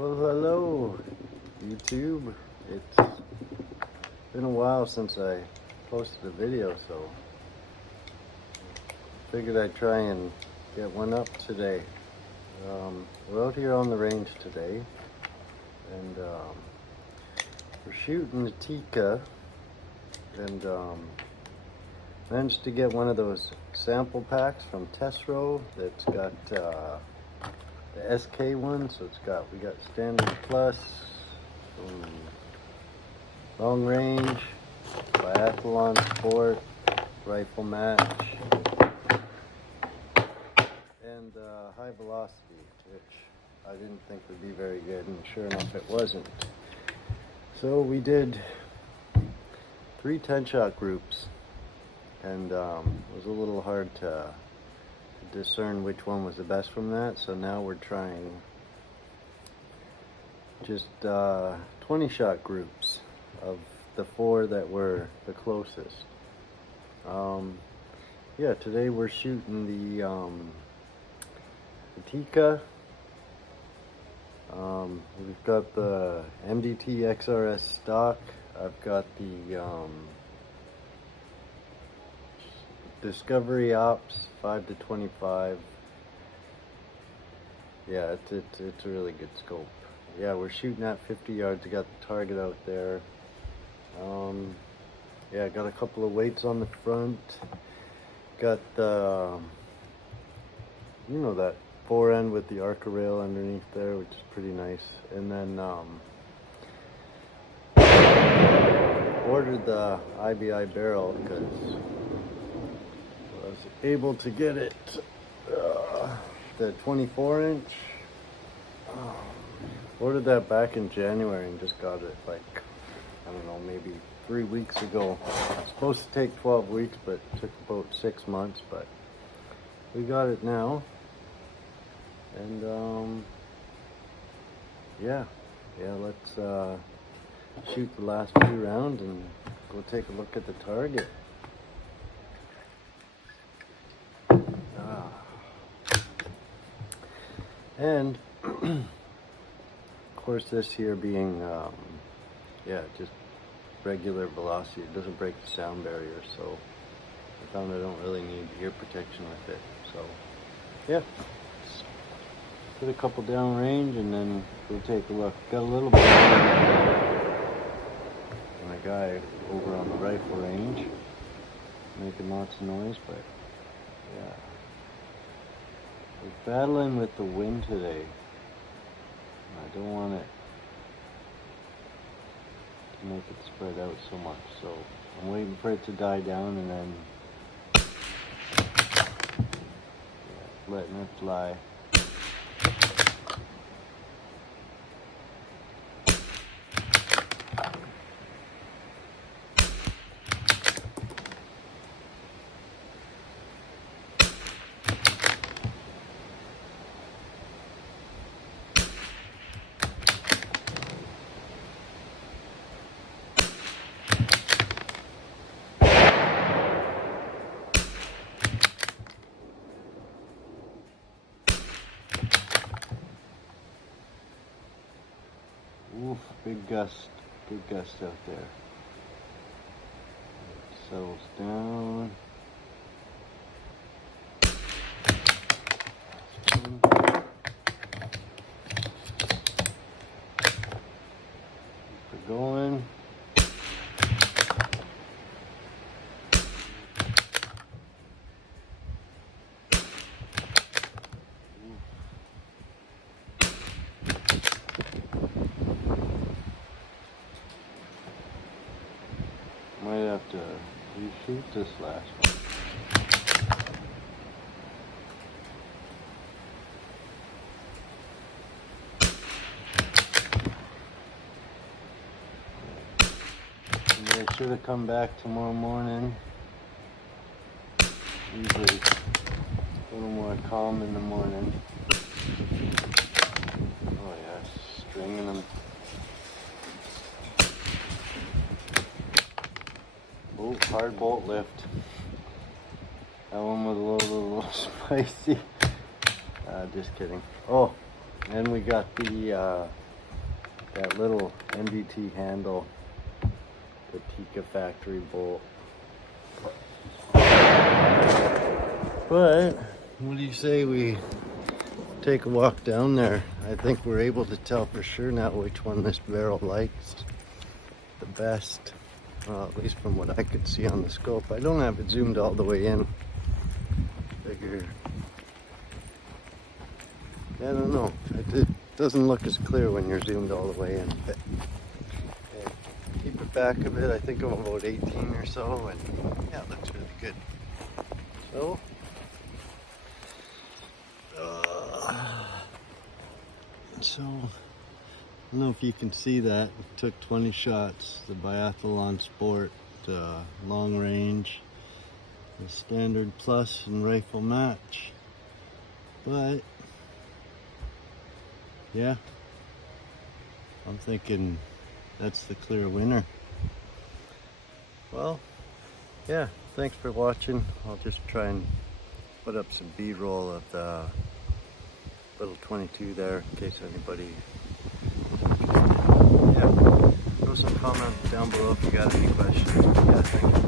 Well, hello, YouTube. It's been a while since I posted a video, so figured I'd try and get one up today. We're out here on the range today, and we're shooting the tikka, and managed to get one of those sample packs from Tesro that's got the SK one, so we got standard plus, long range, biathlon sport, rifle match, and high velocity, which I didn't think would be very good, and sure enough it wasn't. So we did 3 10-shot groups, and it was a little hard to discern which one was the best from that, so now we're trying just 20-shot groups of the 4 that were the closest. Yeah, today we're shooting the tikka. We've got the MDT XRS stock. I've got the Discovery Ops 5 to 25. Yeah, it's a really good scope. Yeah, we're shooting at 50 yards. I got the target out there. Yeah, got a couple of weights on the front. Got the, that fore end with the Arca rail underneath there, which is pretty nice. And then ordered the IBI barrel because I was able to get it the 24-inch. Ordered that back in January and just got it like, I don't know, maybe 3 weeks ago. It's supposed to take 12 weeks, but it took about 6 months, but we got it now. And yeah, let's shoot the last few rounds and go take a look at the target. And of course, this here being yeah, just regular velocity, it doesn't break the sound barrier, so I found I don't really need ear protection with it. So yeah, put a couple down range and then we'll take a look. Got a little bit and a guy over on the rifle range making lots of noise, but yeah, we're battling with the wind today. I don't want it to make it spread out so much, so I'm waiting for it to die down and then letting it fly. Oof, big gust out there. It settles down. Keep it going. Might have to reshoot this last one. And I should have come back tomorrow morning. Usually a little more calm in the morning. Oh yeah, stringing them. Oh, hard bolt lift. That one was a little spicy. Just kidding. Oh, and we got the that little NDT handle, the Tikka factory bolt. But what do you say we take a walk down there? I think we're able to tell for sure now which one this barrel likes the best. At least from what I could see on the scope. I don't have it zoomed all the way in. Figure. I don't know. It doesn't look as clear when you're zoomed all the way in. But yeah, keep it back a bit. I think I'm about 18 or so, and yeah, it looks really good. So. So, I don't know if you can see that. It took 20 shots, the biathlon sport, long range, the standard plus and rifle match. But, yeah, I'm thinking that's the clear winner. Well, yeah, thanks for watching. I'll just try and put up some B-roll of the little 22 there in case anybody is interested. Yeah, throw some comments down below if you got any questions. Yeah, thank you.